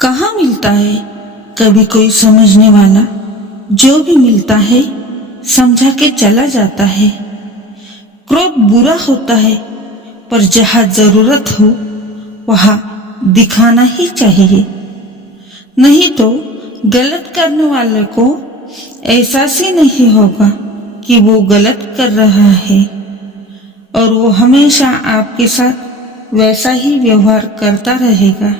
कहाँ मिलता है कभी कोई समझने वाला। जो भी मिलता है समझा के चला जाता है। क्रोध बुरा होता है पर जहाँ जरूरत हो वहाँ दिखाना ही चाहिए, नहीं तो गलत करने वाले को एहसास ही नहीं होगा कि वो गलत कर रहा है और वो हमेशा आपके साथ वैसा ही व्यवहार करता रहेगा।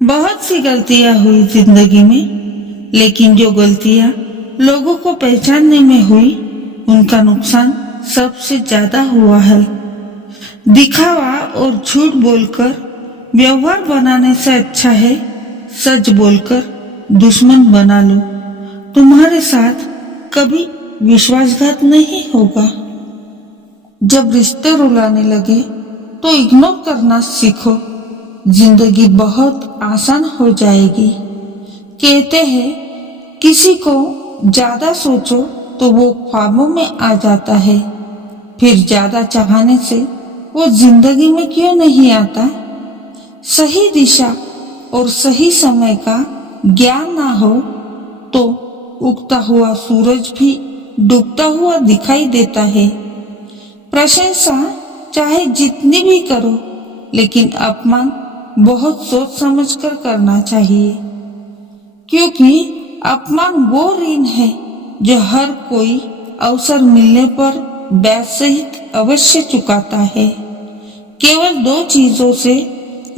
बहुत सी गलतियां हुई जिंदगी में, लेकिन जो गलतियां लोगों को पहचानने में हुई उनका नुकसान सबसे ज्यादा हुआ है। दिखावा और झूठ बोलकर व्यवहार बनाने से अच्छा है सच बोलकर दुश्मन बना लो। तुम्हारे साथ कभी विश्वासघात नहीं होगा। जब रिश्ते रुलाने लगे तो इग्नोर करना सीखो, जिंदगी बहुत आसान हो जाएगी। कहते हैं किसी को ज्यादा सोचो तो वो ख्वाबों में आ जाता है, फिर ज्यादा चाहने से वो जिंदगी में क्यों नहीं आता। सही दिशा और सही समय का ज्ञान ना हो तो उगता हुआ सूरज भी डूबता हुआ दिखाई देता है। प्रशंसा चाहे जितनी भी करो, लेकिन अपमान बहुत सोच समझकर करना चाहिए, क्योंकि अपमान वो ऋण है जो हर कोई अवसर मिलने पर ब्याज सहित अवश्य चुकाता है। केवल दो चीजों से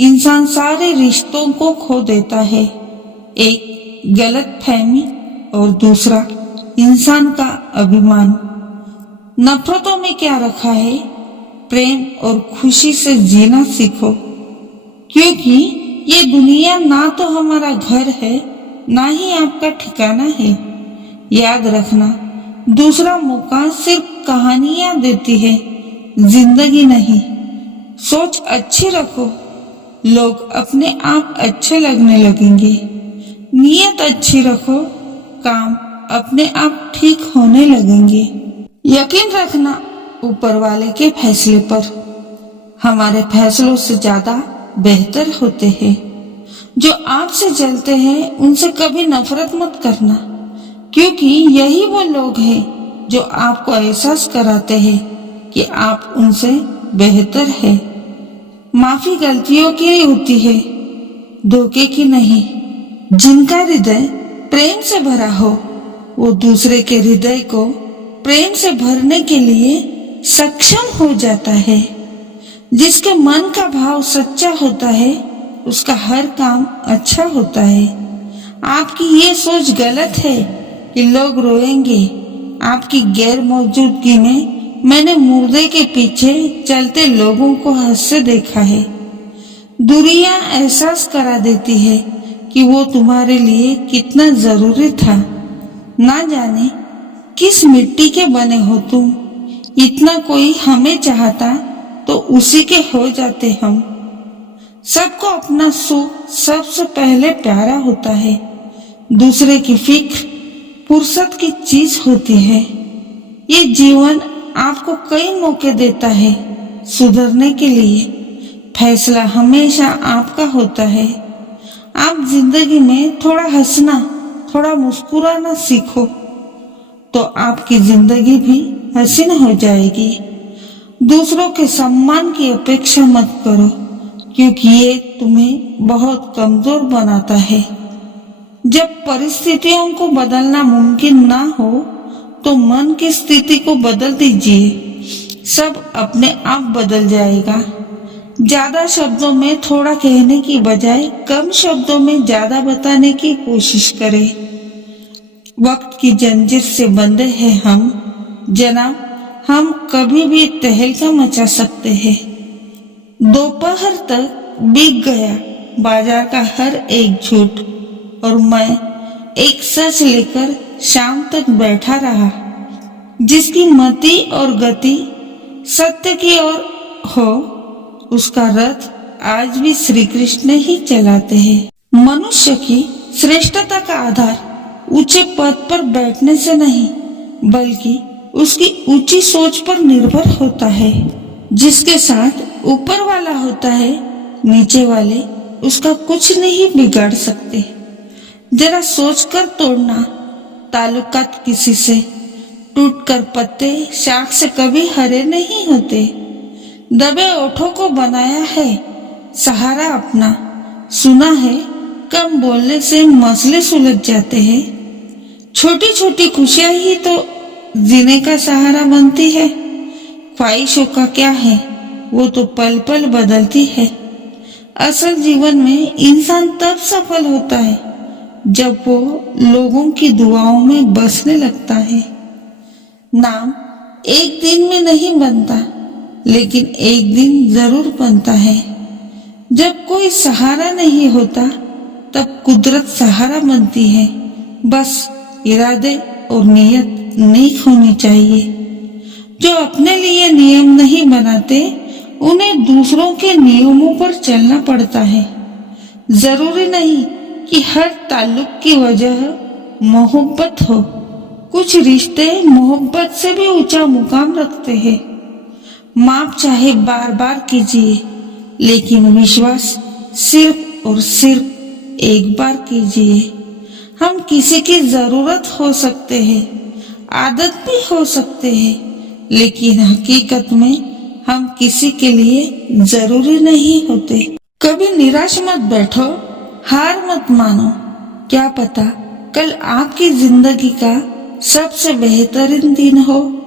इंसान सारे रिश्तों को खो देता है, एक गलतफहमी और दूसरा इंसान का अभिमान। नफरतों में क्या रखा है, प्रेम और खुशी से जीना सीखो, क्योंकि ये दुनिया ना तो हमारा घर है ना ही आपका ठिकाना है। याद रखना, दूसरा मौका सिर्फ कहानियां देती है, जिंदगी नहीं। सोच अच्छी रखो, लोग अपने आप अच्छे लगने लगेंगे। नीयत अच्छी रखो, काम अपने आप ठीक होने लगेंगे। यकीन रखना ऊपर वाले के फैसले पर, हमारे फैसलों से ज्यादा बेहतर होते हैं। जो आपसे जलते हैं उनसे कभी नफरत मत करना, क्योंकि यही वो लोग हैं जो आपको एहसास कराते हैं कि आप उनसे बेहतर है। माफी गलतियों की होती है, धोखे की नहीं। जिनका हृदय प्रेम से भरा हो वो दूसरे के हृदय को प्रेम से भरने के लिए सक्षम हो जाता है। जिसके मन का भाव सच्चा होता है उसका हर काम अच्छा होता है। आपकी ये सोच गलत है कि लोग रोएंगे। आपकी गैर मौजूदगी में मैंने मुर्दे के पीछे चलते लोगों को हंसते देखा है। दुनिया एहसास करा देती है कि वो तुम्हारे लिए कितना जरूरी था। ना जाने किस मिट्टी के बने हो तुम, इतना कोई हमें चाहता तो उसी के हो जाते हम। सबको अपना सुख सबसे पहले प्यारा होता है, दूसरे की फिक्र फुर्सत की चीज होती है। ये जीवन आपको कई मौके देता है सुधरने के लिए। फैसला हमेशा आपका होता है। आप जिंदगी में थोड़ा हंसना, थोड़ा मुस्कुराना सीखो तो आपकी जिंदगी भी हसीन हो जाएगी। दूसरों के सम्मान की अपेक्षा मत करो, क्योंकि ये तुम्हें बहुत कमजोर बनाता है। जब परिस्थितियों को बदलना मुमकिन ना हो तो मन की स्थिति को बदल दीजिए, सब अपने आप बदल जाएगा। ज्यादा शब्दों में थोड़ा कहने की बजाय कम शब्दों में ज्यादा बताने की कोशिश करें। वक्त की जंजीर से बंधे हैं हम जनाब, हम कभी भी तहलका मचा सकते हैं। दोपहर तक बीत गया बाजार का हर एक झूठ, और मैं एक सच लेकर शाम तक बैठा रहा। जिसकी मति और गति सत्य की ओर हो उसका रथ आज भी श्री कृष्ण ही चलाते हैं। मनुष्य की श्रेष्ठता का आधार ऊंचे पद पर बैठने से नहीं बल्कि उसकी ऊंची सोच पर निर्भर होता है। जिसके साथ ऊपर वाला होता है नीचे वाले उसका कुछ नहीं बिगाड़ सकते। जरा सोचकर तोड़ना, ताल्लुकात किसी से टूटकर पत्ते शाख से कभी हरे नहीं होते। दबे ओठों को बनाया है सहारा अपना। सुना है कम बोलने से मसले सुलझ जाते हैं। छोटी छोटी खुशियां ही तो जीने का सहारा बनती है। ख्वाहिशों का क्या है, वो तो पल पल बदलती है। असल जीवन में इंसान तब सफल होता है जब वो लोगों की दुआओं में बसने लगता है। नाम एक दिन में नहीं बनता, लेकिन एक दिन जरूर बनता है। जब कोई सहारा नहीं होता तब कुदरत सहारा बनती है। बस इरादे और नियत नेक होनी चाहिए। जो अपने लिए नियम नहीं बनाते उन्हें दूसरों के नियमों पर चलना पड़ता है। जरूरी नहीं कि हर ताल्लुक की वजह मोहब्बत हो। कुछ रिश्ते मोहब्बत से भी ऊंचा मुकाम रखते हैं। माफ चाहे बार बार कीजिए, लेकिन विश्वास सिर्फ और सिर्फ एक बार कीजिए। हम किसी की जरूरत हो सकते हैं, आदत भी हो सकते हैं, लेकिन हकीकत में हम किसी के लिए जरूरी नहीं होते। कभी निराश मत बैठो, हार मत मानो। क्या पता कल आपकी जिंदगी का सबसे बेहतरीन दिन हो।